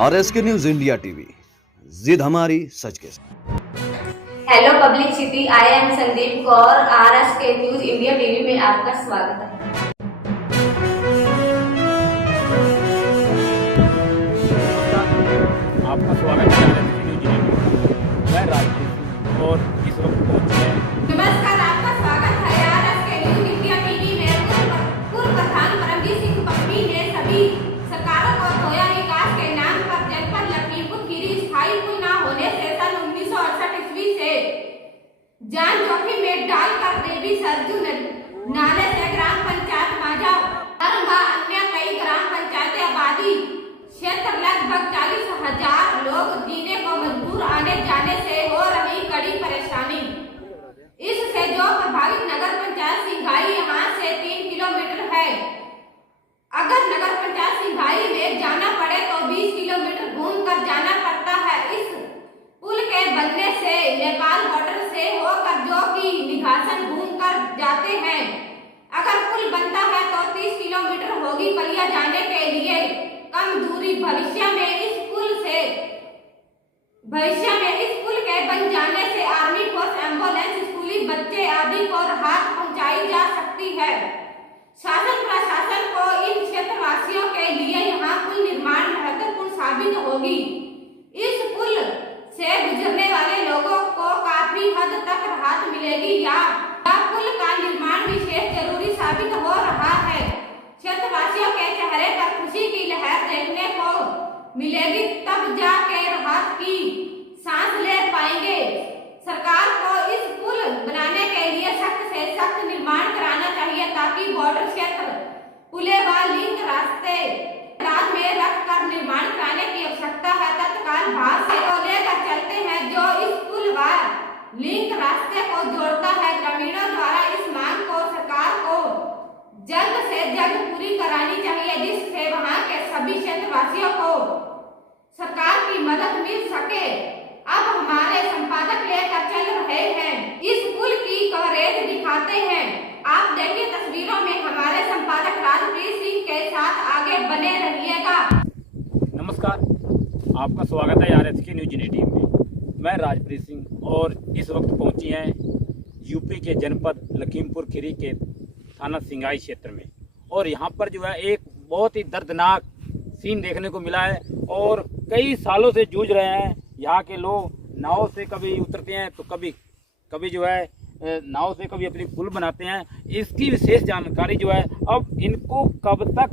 RSK news India TV, जिद हमारी सच के साथ। Hello public city, I am Sandeep Kaur. RSK news India TV में आपका स्वागत है। आपका स्वागत है मैं राजपूत और इस वक्त पहुंचे हैं। नमस्कार, आपका स्वागत है RSK न्यूज इंडिया टीवी में। पूर्व प्रधान परमजीत सिंह पप्पी ने सभी सरकारों को धोया विकास के नाम पर जनपद लखीमपुर खीरी स्थायी पुल न होने से सन 1968 ईस्वी से जान जोखिम में डालकर देवी सरजू नाले से ग्राम पंचायत माझा और अन्य कई ग्राम पंचायतें आबादी क्षेत्र लगभग 40,000 लोग जीने को मजबूर आने जाने से हो रही कड़ी परेशानी। इससे जो प्रभावित नगर पंचायत सिंघाई यहाँ से 3 किलोमीटर है। अगर नगर पंचायत सिंघाई में जाना पड़े तो 20 किलोमीटर घूमकर जाना पड़ता है। इस पुल के बनने से नेपाल बॉर्डर से होकर जो कि निघासन घूमकर जाते हैं। अगर पुल बनता है तो 30 किलोमीटर होगी बलिया जाने के लिए कम दूरी। भविष्य में इस पुल के बन जाने से आर्मी फोर्स, एम्बुलेंस, स्कूली बच्चे आदि को राहत पहुंचाई जा सकती है। शासन प्रशासन को इन क्षेत्रवासियों के लिए यहाँ पुल निर्माण महत्वपूर्ण साबित होगी। इस पुल से गुजरने वाले लोगों को काफी हद तक राहत मिलेगी या पुल का निर्माण विशेष जरूरी साबित हो रहा है। क्षेत्रवासियों के चेहरे पर खुशी की लहर देखने को मिलेगी, तब जाके राहत की सांस ले पाएंगे। सरकार को इस पुल बनाने के लिए सख्त से सख्त निर्माण कराना चाहिए ताकि बॉर्डर क्षेत्र पुले व लिंक रास्ते रात में रखकर निर्माण कराने की आवश्यकता है। तत्काल भाव से को लेकर चलते हैं जो इस पुल व लिंक रास्ते को जोड़ता है। ग्रामीणों द्वारा इस मांग को सरकार को जल्द से जल्द पूरी करानी चाहिए, जिससे वहां के सभी क्षेत्रवासियों को सरकार की मदद मिल सके। अब हमारे संपादक लेकर चल रहे हैं, इस पुल की कवरेज दिखाते हैं। आप देखिए तस्वीरों में हमारे संपादक राजप्रीत सिंह के साथ, आगे बने रहिएगा। नमस्कार, आपका स्वागत है RSK न्यूज इंडिया टीवी में। मैं राजप्रीत सिंह और इस वक्त पहुंची हैं यूपी के जनपद लखीमपुर खीरी के थाना सिंघाई क्षेत्र में। और यहाँ पर जो है एक बहुत ही दर्दनाक सीन देखने को मिला है और कई सालों से जूझ रहे हैं यहाँ के लोग। नाव से कभी उतरते हैं तो कभी जो है नाव से कभी अपनी पुल बनाते हैं। इसकी विशेष जानकारी जो है अब इनको कब तक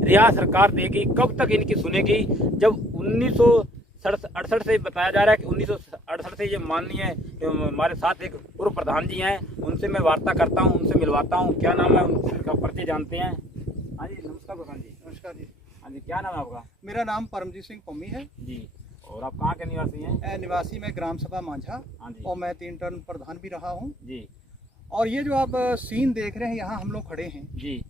रियासत सरकार देगी, कब तक इनकी सुनेगी। जब 1968 से बताया जा रहा है कि 1968 से ये माननीय हमारे साथ एक पूर्व प्रधान जी हैं, उनसे मैं वार्ता करता हूं, उनसे मिलवाता हूं। क्या नाम है उनका परिचय जानते हैं। हाँ जी, नमस्कार प्रधान जी। नमस्कार जी। हाँ जी, क्या नाम है आपका। मेरा नाम परमजीत सिंह पम्मी है जी। और आप कहाँ के निवासी हैं। निवासी मैं ग्राम सभा माझा। हाँ जी। और मैं 3 टर्म प्रधान भी रहा हूँ जी। और ये जो आप सीन देख रहे हैं यहाँ हम लोग खड़े हैं जी।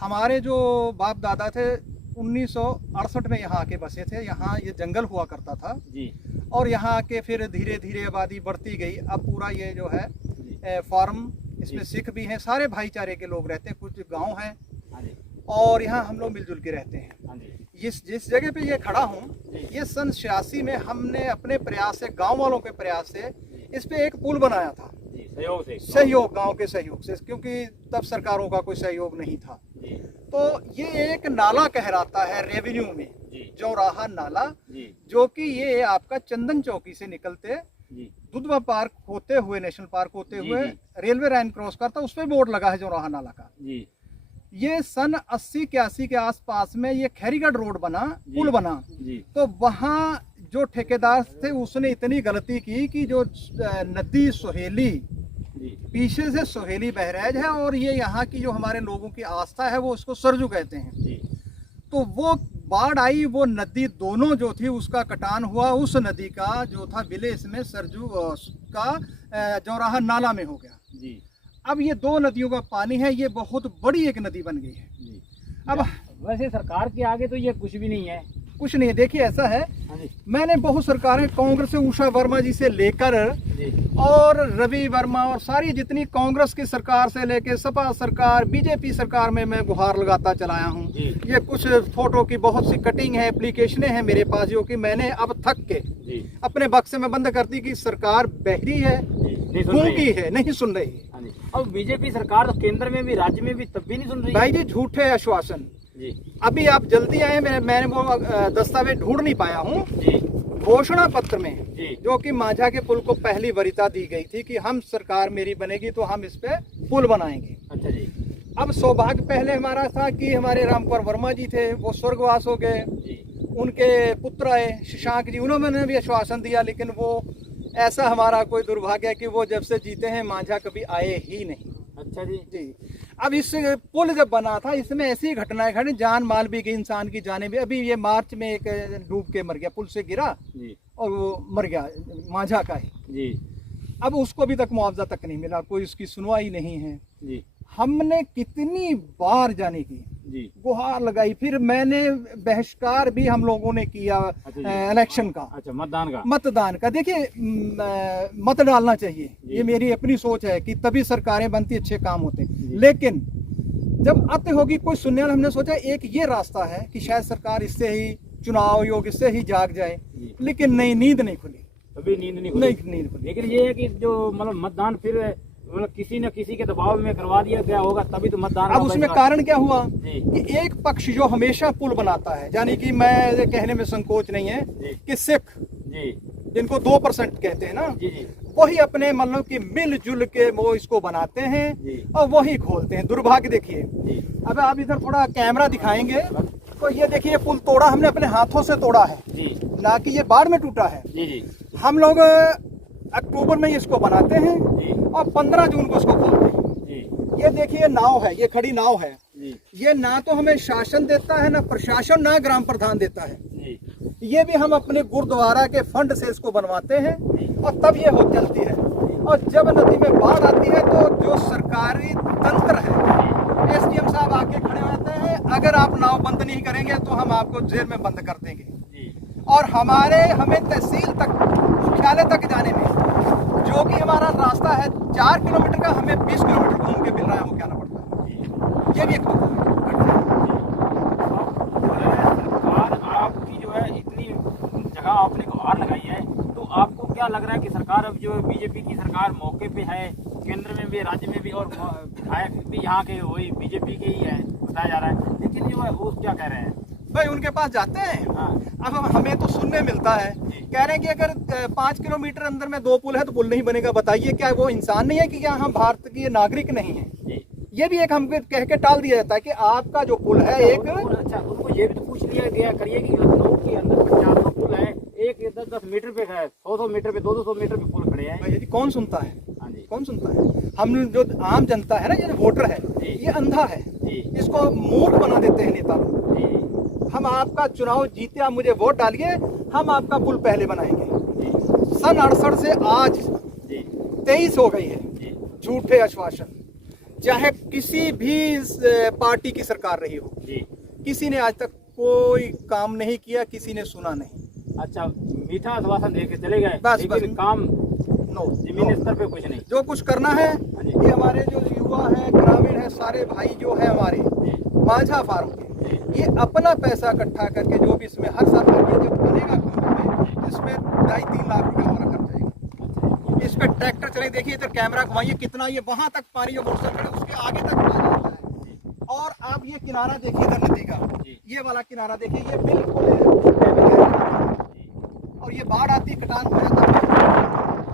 हमारे जो बाप दादा थे 1968 में यहाँ आके बसे थे। यहाँ ये जंगल हुआ करता था जी। और यहाँ आके फिर धीरे धीरे आबादी बढ़ती गई। अब पूरा ये जो है फार्म, इसमें सिख भी हैं, सारे भाईचारे के लोग रहते हैं, कुछ गांव हैं और यहाँ हम लोग मिलजुल के रहते हैं। जिस जगह पे ये खड़ा हूँ, ये सन 86 में हमने अपने प्रयास से, गांव वालों के प्रयास से इस पे एक पुल बनाया था। सहयोग गांव के सहयोग से, क्योंकि तब सरकारों का कोई सहयोग नहीं था। तो ये एक नाला कहलाता है रेवेन्यू में, जौराहा नाला, जो कि ये आपका चंदन चौकी से निकलते दुधवा पार्क होते हुए, नेशनल पार्क होते हुए रेलवे लाइन क्रॉस करता, उस पर बोर्ड लगा है जौराहा नाला का। ये सन 80-81 के आसपास में ये खैरीगढ़ रोड बना, पुल बना। तो वहाँ जो ठेकेदार थे उसने इतनी गलती की कि जो नदी सोहेली, पीछे से सोहेली बहराइच है और ये यहाँ की जो हमारे लोगों की आस्था है वो उसको सरजू कहते हैं। तो वो बाढ़ आई, वो नदी दोनों जो थी उसका कटान हुआ। उस नदी का जो था विलय इसमें सरजू का जौराहा नाला में हो गया। अब ये 2 नदियों का पानी है, ये बहुत बड़ी एक नदी बन गई है। अब वैसे सरकार के आगे तो ये कुछ भी नहीं है। कुछ नहीं। देखिए ऐसा है, हाँ जी मैंने बहुत सरकारें कांग्रेस से उषा वर्मा जी से लेकर जी और रवि वर्मा और सारी जितनी कांग्रेस की सरकार से लेकर सपा सरकार, बीजेपी सरकार में मैं गुहार लगाता चलाया हूँ। जी। ये कुछ फोटो की बहुत सी कटिंग है, एप्लीकेशनें हैं मेरे पास, जो कि मैंने अब थक के जी अपने बक्से में बंद कर दी कि सरकार बहरी है, जी, नहीं सुन रही गूंगी है। है, नहीं सुन रही है। हाँ जी। अब बीजेपी सरकार तो केंद्र में भी राज्य में भी तब भी नहीं सुन रही है। भाई जी झूठे आश्वासन। जी अभी आप जल्दी आए, मैंने वो दस्तावेज ढूंढ नहीं पाया हूँ। जी घोषणा पत्र में जी जो कि मांझा के पुल को पहली वरीयता दी गई थी कि हम सरकार मेरी बनेगी तो हम इस पे पुल बनाएंगे। अच्छा जी अब सौभाग्य पहले हमारा था कि हमारे रामकुमार वर्मा जी थे, वो स्वर्गवास हो गए, जी उनके पुत्र आए शशांक जी, उन्होंने भी आश्वासन दिया, लेकिन वो ऐसा हमारा कोई दुर्भाग्य है कि वो जब से जीते हैं मांझा कभी आए ही नहीं। अच्छा जी जी। अब इस पुल जब बना था इसमें ऐसी घटनाएं घटी, जान माल भी गई, इंसान की जाने भी। अभी ये मार्च में एक डूब के मर गया, पुल से गिरा जी और वो मर गया, मांझा का ही। जी अब उसको अभी तक मुआवजा तक नहीं मिला, कोई उसकी सुनवाई नहीं है। जी हमने कितनी बार जाने की जी गुहार लगाई, फिर मैंने बहिष्कार भी हम लोगों ने किया जी। इलेक्शन का, अच्छा मतदान का देखिए मत डालना चाहिए, जी। ये मेरी अपनी सोच है कि तभी सरकारें बनती, अच्छे काम होते हैं। जी। लेकिन जब अत होगी कोई सुनने वाला, हमने सोचा एक ये रास्ता है कि शायद सरकार इससे ही चुनाव योग इससे ही जाग जाए, जी। लेकिन नहीं, नींद नहीं खुली, अभी नींद नहीं खुली। नहीं नींद खुली। लेकिन ये है कि जो मतलब मतदान फिर मतलब किसी न किसी के दबाव में करवा दिया गया होगा तभी तो मतदान। अब उसमें कारण क्या हुआ जी। कि एक पक्ष जो हमेशा पुल बनाता है, यानी कि मैं ये कहने में संकोच नहीं है जी। कि सिख जी जिनको 2% कहते हैं ना, जी जी वही अपने मतलब कि मिलजुल के वो इसको बनाते हैं जी। और वही खोलते हैं। दुर्भाग्य देखिए, जी अब आप इधर थोड़ा कैमरा दिखाएंगे तो ये देखिए, पुल तोड़ा हमने अपने हाथों से तोड़ा है, जी ना कि ये बाढ़ में टूटा है। जी जी हम लोग अक्टूबर में इसको बनाते हैं जी और 15 जून को इसको खोलते हैं। जी ये देखिए नाव है, ये खड़ी नाव है, जी ये ना तो हमें शासन देता है, ना प्रशासन, ना ग्राम प्रधान देता है। जी ये भी हम अपने गुरुद्वारा के फंड से इसको बनवाते हैं और तब ये हो चलती है। और जब नदी में बाढ़ आती है तो जो सरकारी तंत्र है, एसडीएम साहब आके खड़े होते हैं, अगर आप नाव बंद नहीं करेंगे तो हम आपको जेल में बंद कर देंगे। जी और हमें तहसील तक, मुख्यालय तक जाने में जो कि हमारा रास्ता है 4 किलोमीटर का, हमें 20 किलोमीटर घूम के मिल रहा है, वो क्या ना पड़ता है। ये भी एक सरकार आपकी जो है इतनी जगह आपने गुहार लगाई है, तो आपको क्या लग रहा है कि सरकार अब जो बीजेपी की सरकार मौके पे है, केंद्र में भी राज्य में भी, और विधायक भी यहाँ के वही बीजेपी के ही है बताया जा रहा है, लेकिन जो है वो क्या कह रहे हैं? भाई उनके पास जाते हैं। हाँ अब हमें तो सुनने मिलता है, कह रहे हैं कि अगर 5 किलोमीटर अंदर में 2 पुल है तो पुल नहीं बनेगा। बताइए क्या वो इंसान नहीं है कि क्या हम भारत के नागरिक नहीं है? जी ये भी एक हमको कह के टाल दिया जाता है कि आपका जो पुल है एक, अच्छा उनको ये भी तो पूछ लिया गया करिए कि लखनऊ के अंदर 50 पुल है, एक 10-10 मीटर पे है, 100-100 मीटर पे, 200 मीटर पे पुल खड़े हैं। भाई यदि कौन सुनता है? हाँ जी कौन सुनता है? हम जो आम जनता है ना, ये वोटर है, ये अंधा है, जी इसको मूर्ख बना देते हैं नेता लोग। जी हम आपका चुनाव जीते, आप मुझे वोट डालिए, हम आपका पुल पहले बनाएंगे। जी सन 68 से आज जी 23 हो गई है। जी झूठे आश्वासन, चाहे किसी भी पार्टी की सरकार रही हो, जी किसी ने आज तक कोई काम नहीं किया, किसी ने सुना नहीं। अच्छा मीठा आश्वासन दे के चले गए, बस, लेकिन बस। काम नो, जमीनी स्तर पे कुछ नहीं। जो कुछ करना है, जी। ये हमारे जो युवा है, ग्रामीण है, सारे भाई जो है हमारे मांझा फार्म के, ये अपना पैसा इकट्ठा करके, जो भी इसमें हर साल ये जब बनेगा में, इसमें 2.5-3 लाख रुपया हमारा खर्च आएगा। इस पे ट्रैक्टर चले, देखिए इधर कैमरा घुमाइए, कितना ये वहां तक पानी, जो मोटरसाइकिल है उसके आगे तक पानी आता है। और आप ये किनारा देखिए इधर नदी का, ये वाला किनारा देखिए, ये बिल्कुल और ये बाढ़ आती, कटान हो जाता है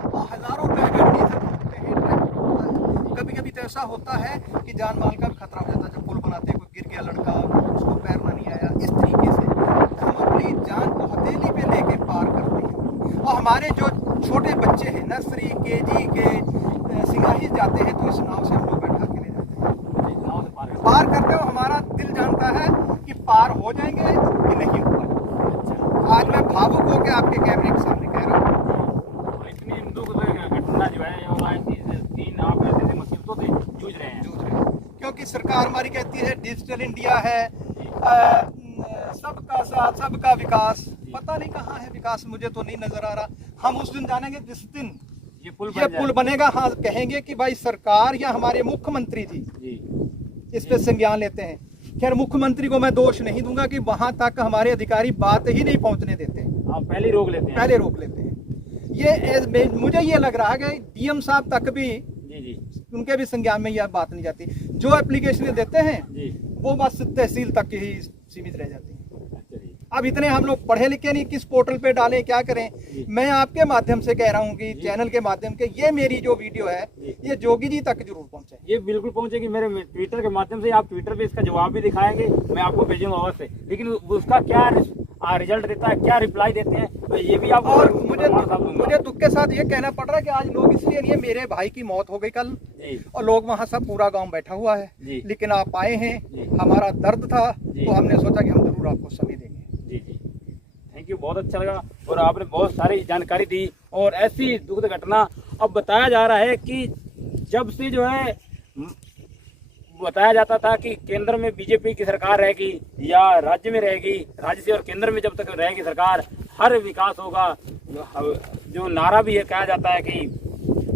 और हजारों बैग डीजल फूकते हैं, ट्रैक्टर होता है। कभी कभी तो ऐसा होता है कि जान माल का भी खतरा हो जाता है। जब पुल बनाते हैं, कोई गिर गया लड़का, उसको पैरना नहीं आया, इस तरीके से हम अपनी जान को हथेली पे लेके पार करते हैं। और हमारे जो छोटे बच्चे हैं, नर्सरी केजी के सिंगाही जाते हैं, तो इस नाव से हम लोग बैठा के ले जाते हैं, पार करते हो। हमारा दिल जानता है कि पार हो जाएंगे कि नहीं होगा। आज मैं भावुक होकर आपके कैमरे के सामने कह रहा हूँ। इतनी दुख घटना जो है वो आज 3 आप ऐसे मुसीबतों से जूझ रहे हैं, क्योंकि सरकार हमारी कहती है डिजिटल इंडिया है, सबका साथ सबका विकास, पता नहीं कहाँ है विकास, मुझे तो नहीं नजर आ रहा। हम उस दिन जानेंगे जिस दिन ये पुल बनेगा। हाँ, कहेंगे कि भाई सरकार या हमारे मुख्यमंत्री जी इस पे संज्ञान लेते हैं। खैर, मुख्यमंत्री को मैं दोष नहीं दूंगा कि वहां तक हमारे अधिकारी बात ही नहीं पहुंचने देते, आप पहले रोक लेते हैं। पहले रोक लेते हैं। मुझे ये लग रहा है कि डीएम साहब तक भी उनके भी संज्ञान में यह बात नहीं जाती। जो एप्लीकेशन देते हैं वो बस तहसील तक ही सीमित रह जाती है। अब इतने हम लोग पढ़े लिखे नहीं, किस पोर्टल पे डालें, क्या करें। मैं आपके माध्यम से कह रहा हूँ कि चैनल के माध्यम से ये मेरी जो वीडियो है ये जोगी जी तक जरूर पहुंचे। ये बिल्कुल पहुंचेगी मेरे ट्विटर के माध्यम से। आप ट्विटर पे इसका जवाब भी दिखाएंगे, मैं आपको भेजूंगा अवश्य। लेकिन उसका क्या रिजल्ट देता है, क्या रिप्लाई देते हैं, तो ये भी आप। और मुझे दुख के साथ ये कहना पड़ रहा है कि आज लोग इसलिए नहीं है, मेरे भाई की मौत हो गई कल और लोग वहाँ सब पूरा गाँव बैठा हुआ है, लेकिन आप आए हैं, हमारा दर्द था तो हमने सोचा कि हम जरूर आपको समय देंगे। जी जी, थैंक यू, बहुत अच्छा लगा और आपने बहुत सारी जानकारी दी। और ऐसी दुखद घटना अब बताया जा रहा है कि जब से जो है बताया जाता था कि केंद्र में बीजेपी की सरकार रहेगी या राज्य में रहेगी, राज्य से और केंद्र में जब तक रहेगी सरकार, हर विकास होगा। जो नारा भी है कहा जाता है कि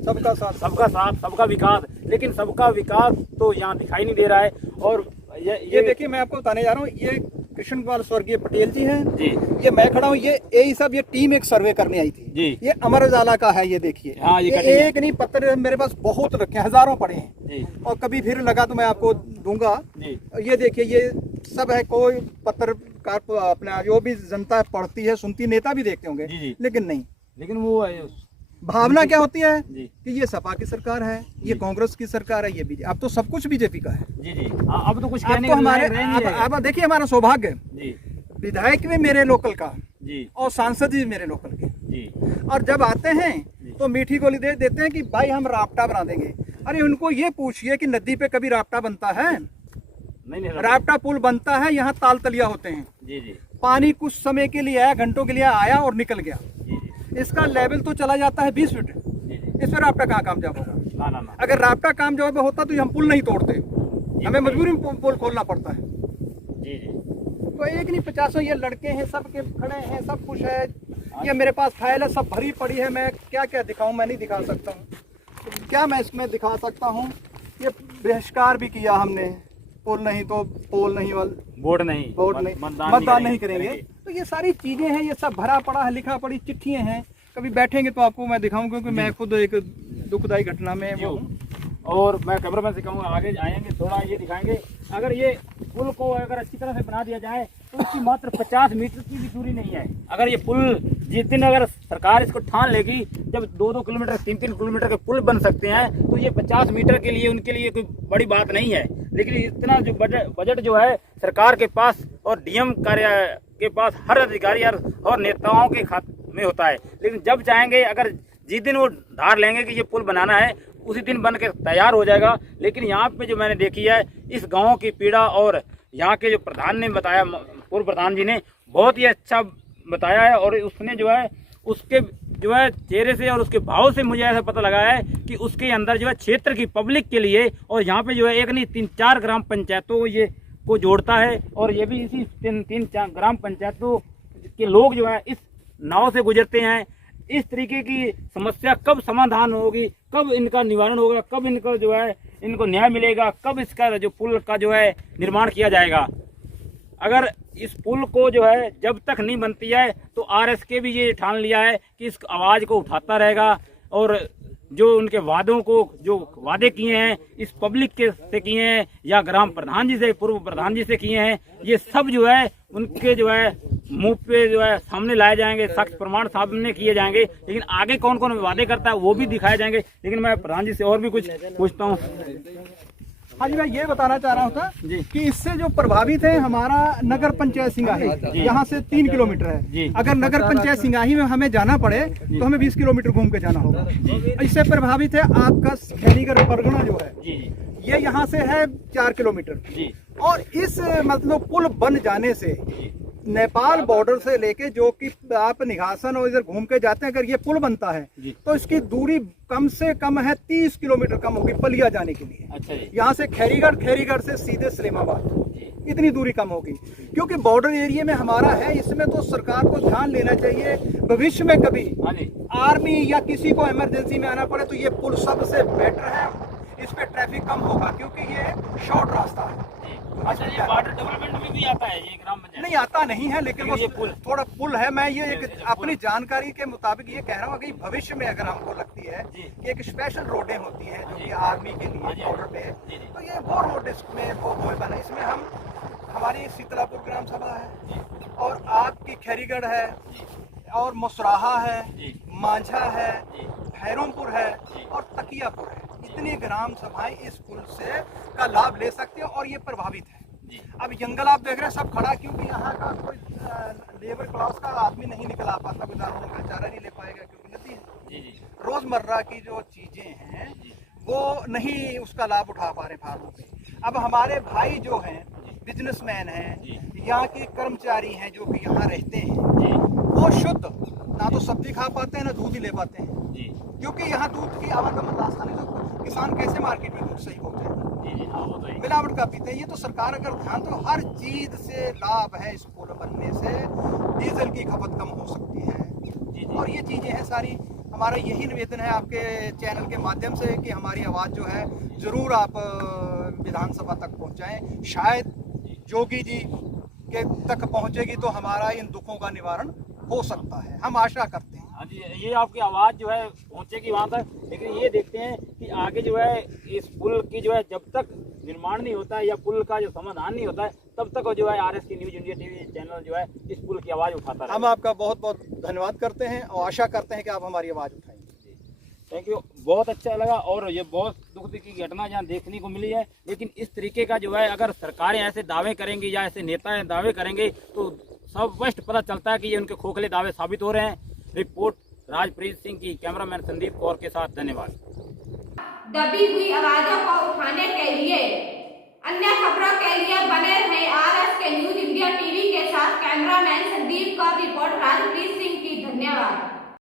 सबका साथ सबका विकास, लेकिन सबका विकास तो यहाँ दिखाई नहीं दे रहा है। और ये देखिए, मैं आपको बताने जा रहा हूँ, ये कृष्ण पाल स्वर्गीय पटेल जी हैं जी, ये मैं खड़ा हूँ, ये सब ये टीम एक सर्वे करने आई थी जी। ये अमर उजाला का है, ये देखिए। हाँ, ये एक नहीं पत्र मेरे पास बहुत रखे हैं, हजारों पड़े हैं जी। और कभी फिर लगा तो मैं आपको दूंगा जी। ये देखिए, ये सब है। कोई पत्रकार अपना जो भी जनता पढ़ती है सुनती, नेता भी देखते होंगे जी। लेकिन नहीं, लेकिन वो भावना क्या होती है जी। कि ये सपा की सरकार है, ये कांग्रेस की सरकार है, ये बीजेपी। अब तो सब कुछ बीजेपी का है जी जी। अब तो कुछ अब कहने तो के हमारे लायक रह नहीं है। अब देखिए, हमारा सौभाग्य है, जी विधायक भी मेरे लोकल का जी और सांसद भी मेरे लोकल के। जी। और जब आते हैं तो मीठी गोली दे देते हैं कि भाई हम राफ्टा बना देंगे। अरे उनको ये पूछिए कि नदी पे कभी राफ्टा बनता है? नहीं राफ्टा पुल बनता है, यहाँ ताल तलिया होते हैं, जी जी पानी कुछ समय के लिए आया, घंटों के लिए आया और निकल गया। जी इसका लेवल तो चला जाता है 20 फीट। जी। इसमें राफ्टा कहाँ कामयाब होगा? ना। अगर राफ्टा कामयाब होता तो हम पुल नहीं तोड़ते, हमें मजबूरी में पुल खोलना पड़ता है। जी जी। तो एक नहीं 50 ये लड़के हैं, सब के खड़े हैं, सब कुछ है। ये मेरे पास फाइल है, सब भरी पड़ी है। मैं क्या क्या दिखाऊं? मैं नहीं दिखा सकता हूँ। तो क्या मैं इसमें दिखा सकता हूँ? ये बहिष्कार भी किया हमने, पोल नहीं तो पोल नहीं, वोट नहीं, मतदान नहीं करेंगे। तो ये सारी चीजें हैं, ये सब भरा पड़ा है, लिखा पड़ी चिट्ठियाँ हैं। कभी बैठेंगे तो आपको मैं दिखाऊं, क्योंकि मैं खुद एक दुखदायी घटना में वो हूँ। और मैं कैमरामैन से कहूँगा आगे आएंगे, थोड़ा ये दिखाएंगे। अगर ये पुल को अगर अच्छी तरह से बना दिया जाए तो इसकी मात्र 50 मीटर की भी दूरी नहीं है। अगर ये पुल जिस दिन अगर सरकार इसको ठान लेगी, जब 2-2 किलोमीटर 3-3 किलोमीटर के पुल बन सकते हैं, तो ये 50 मीटर के लिए उनके लिए कोई बड़ी बात नहीं है। लेकिन इतना जो बजट जो है सरकार के पास और डीएम कार्यालय के पास, हर अधिकारी और नेताओं के खाते में होता है। लेकिन जब चाहेंगे, अगर जिस दिन वो धार लेंगे कि ये पुल बनाना है, उसी दिन बन के तैयार हो जाएगा। लेकिन यहाँ पे जो मैंने देखी है इस गांव की पीड़ा, और यहाँ के जो प्रधान ने बताया, पूर्व प्रधान जी ने बहुत ही अच्छा बताया है। और उसने जो है उसके जो है चेहरे से और उसके भाव से मुझे ऐसा पता लगा है कि उसके अंदर जो है क्षेत्र की पब्लिक के लिए, और यहाँ पे जो है एक नहीं 3-4 ग्राम पंचायतों ये को जोड़ता है। और ये भी इसी 3-4 ग्राम पंचायतों के लोग जो है इस नाव से गुजरते हैं। इस तरीके की समस्या कब समाधान होगी, कब इनका निवारण होगा, कब इनको जो है इनको न्याय मिलेगा, कब इसका जो पुल का जो है निर्माण किया जाएगा। अगर इस पुल को जो है जब तक नहीं बनती है तो आरएसके भी ये ठान लिया है कि इस आवाज़ को उठाता रहेगा, और जो उनके वादों को, जो वादे किए हैं इस पब्लिक के से किए हैं या ग्राम प्रधान जी से, पूर्व प्रधान जी से किए हैं, ये सब जो है उनके जो है मुंह पे जो है सामने लाए जाएंगे, साक्ष्य प्रमाण सामने किए जाएंगे। लेकिन आगे कौन कौन वादे करता है वो भी दिखाए जाएंगे। लेकिन मैं प्रधान जी से और भी कुछ पूछता हूँ। हाँ जी, मैं ये बताना चाह रहा था कि इससे जो प्रभावित है हमारा नगर पंचायत सिंगाही, यहाँ से 3 किलोमीटर है। अगर नगर पंचायत सिंगाही में हमें जाना पड़े तो हमें 20 किलोमीटर घूम के जाना होगा। इससे प्रभावित है आपका खैरीगढ़ परगना जो है, ये यहाँ से है 4 किलोमीटर। और इस मतलब पुल बन जाने से नेपाल बॉर्डर से लेके जो कि आप निघासन और इधर घूम के जाते हैं, अगर ये पुल बनता है तो इसकी दूरी कम से कम है 30 किलोमीटर कम होगी बलिया जाने के लिए। अच्छा, यहाँ से खैरीगढ़ से सीधे सलेमाबाद। इतनी दूरी कम होगी। क्योंकि बॉर्डर एरिया में हमारा है, इसमें तो सरकार को ध्यान लेना चाहिए। भविष्य में कभी हाँ जी, आर्मी या किसी को इमरजेंसी में आना पड़े तो ये पुल सबसे बेटर है, इस पे ट्रैफिक कम होगा क्योंकि ये शॉर्ट रास्ता है। अच्छा, ये वाटर डेवलपमेंट में भी आता है ये ग्राम पंचायत? नहीं आता नहीं है, लेकिन वो ये पुल थोड़ा पुल है। मैं ये एक अपनी जानकारी के मुताबिक ये कह रहा हूँ कि भविष्य में अगर हमको लगती है जी। कि एक स्पेशल रोडें होती हैं जो कि आर्मी के लिए जी। बॉर्डर पे, जी। तो ये वो रोड इसमें वो बना। इसमें हम हमारी शीतलापुर ग्राम सभा है और आपकी खैरीगढ़ है और मुसराहा है, मांझा है, भैरोमपुर है और तकियापुर है। इतनी ग्राम सभाएं इस पुल से का लाभ ले सकते हैं और ये प्रभावित है। अब जंगल आप देख रहे हैं सब खड़ा, क्योंकि यहाँ का कोई लेबर क्लास का आदमी नहीं निकला पाता, कोई दाना का चारा नहीं ले पाएगा क्योंकि नदी है। रोजमर्रा की जो चीजें हैं वो नहीं उसका लाभ उठा पा रहे फार्मों पे। अब हमारे भाई जो हैं बिजनेसमैन हैं, यहाँ के कर्मचारी हैं जो कि यहाँ रहते हैं, वो शुद्ध ना तो सब्जी खा पाते हैं ना दूध ही ले पाते हैं, क्योंकि यहाँ दूध की आवागमन रास्ता नहीं। तो किसान कैसे मार्केट में दूध सही होते हैं, मिलावट का पीते हैं। ये तो सरकार अगर ध्यान तो हर चीज से लाभ है। इस पुल बनने से डीजल की खपत कम हो सकती है और ये चीजें हैं सारी। हमारा यही निवेदन है आपके चैनल के माध्यम से कि हमारी आवाज़ जो है ज़रूर आप विधानसभा तक पहुंचाएं। शायद जोगी जी के तक पहुंचेगी तो हमारा इन दुखों का निवारण हो सकता है, हम आशा करते हैं। हाँ जी, ये आपकी आवाज़ जो है पहुंचेगी वहाँ तक, लेकिन ये देखते हैं कि आगे जो है इस पुल की जो है जब तक निर्माण नहीं होता है या पुल का जो समाधान नहीं होता है तब तक जो है RS की न्यूज़ इंडिया टीवी चैनल जो है इस पुल की आवाज़ उठाता है। हम आपका बहुत बहुत धन्यवाद करते हैं और आशा करते हैं कि आप हमारी आवाज़ उठाएंगे। थैंक यू, बहुत अच्छा लगा। और ये बहुत दुख की घटना जहाँ देखने को मिली है, लेकिन इस तरीके का जो है अगर सरकारें ऐसे दावे करेंगी या ऐसे नेता दावे करेंगे तो सब स्पष्ट पता चलता है कि ये उनके खोखले दावे साबित हो रहे हैं। रिपोर्ट राजप्रीत सिंह की, कैमरामैन संदीप कौर के साथ, धन्यवाद। दबी हुई आवाजों को उठाने के लिए, अन्य खबरों के लिए बने रहे RS के न्यूज़ इंडिया टीवी के साथ। Cameraman Sandeep Kaur, report Rajpreet Singh.